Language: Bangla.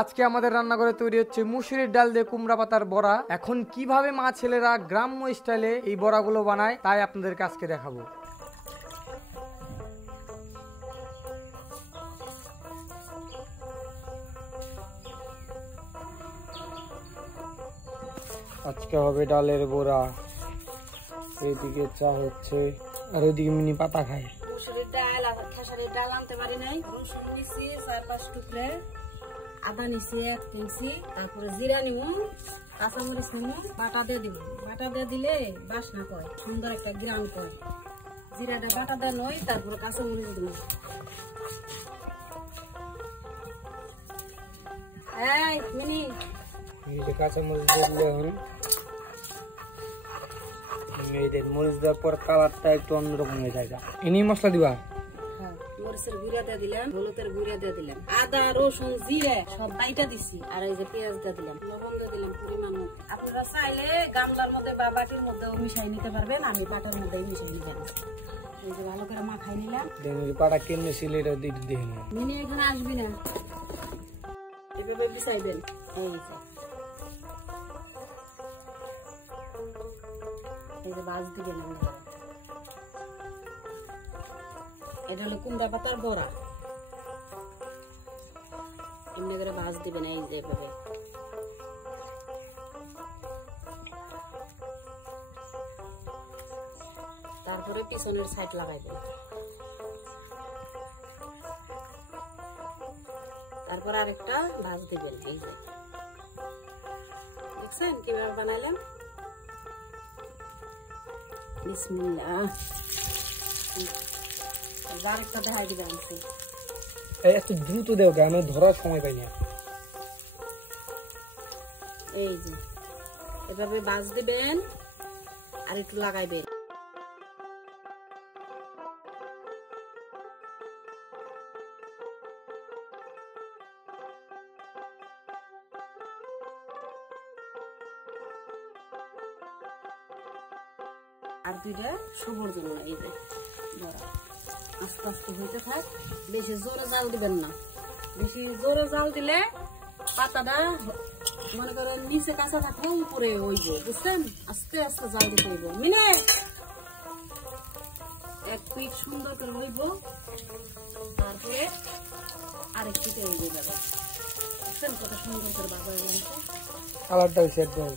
আজকে আমাদের রান্নাঘরে তৈরি হচ্ছে মুসুরির ডাল দিয়ে কুমড়া পাতার বড়া। এখন কিভাবে মা ছেলেরা গ্রাম্য স্টাইলে এই বড়াগুলো বানায় তাই আপনাদেরকে আজকে দেখাবো। আজকে হবে ডালের বড়া, এইদিকে চা হচ্ছে আর ওইদিকে মিনি পাতা খায়। মুসুরির ডাল আর খেসারির ডাল আনতে পারি নাই। রসুন নিছি 4-5 টুকরে, আদা নিছি 1 ইঞ্চি, তারপরে জিরা নিব, কাঁচামরিচ নিব, বাটা দিয়ে দিব। বাটা দিয়ে দিলে বাসনা কয়, সুন্দর একটা গ্রাম কয়। জিরাটা বাটা দেয় নয়, তারপরে কাঁচামরিচ দিব। এই মিনি এই যে কাঁচামরিচ দিলে এখন মেয়েদের মরিচ দেওয়ার পর কালারটা একটু অন্যরকম হয়ে যায়। ইনি মশলা দিবা, মরিচের গুঁড়া দিয়ে দিলাম, হলুদের গুঁড়া দিয়ে দিলাম, আদা রসুন জিরা সব বাইটা দিছি, আর এই যে পেঁয়াজ দিয়ে দিলাম, লবণ দিয়ে দিলাম পরিমাণ মতো। আপনারা চাইলে গামলার মধ্যে বা বাটির মধ্যেও মিশাই নিতে পারবেন, আমি বাটার মধ্যে মিশাই নিবেন। এই যে ভালো করে মাখাই নিলাম। পাটা কেমনে ছিল এটা দেখে মিনি এখানে আসবি না, এভাবে বিছাইবেন। এই যে বাজ দিবেন। এটা হলো কুমড়া পাতার বড়া, এমনি করে ভাজ দিবেন। এই যে এভাবে তারপরে পিছনের সাইড লাগাইবেন, তারপর আরেকটা ভাজ দিবেন। এই যে দেখছেন কিভাবে বানাইলাম। বিসমিল্লাহ। আরেকটা দেখাই দিবেন। এত দ্রুত দেও কেন, ধরার সময় পাই না। এই যে এভাবে বাজ দিবেন আর একটু লাগাইবেন। আর দুইটা শুভর জন্য এই যে বড়া আস্তে আস্তে হইতে থাক, বেশি জোরে জাল দিবেন না। বেশি জোরে জাল দিলে পাতাটা মনে করেন নিচে কাঁচা থাকবে, উপরে হইব, বুঝছেন? আস্তে আস্তে জাল দিতে হইব। মিনে 1 পিঠ সুন্দর করে হইব, তারপরে আরেক পিঠে হইব যাবে। বুঝছেন কত সুন্দর করে বাবা হয়ে যাচ্ছে। কালারটা হয়েছে একদম।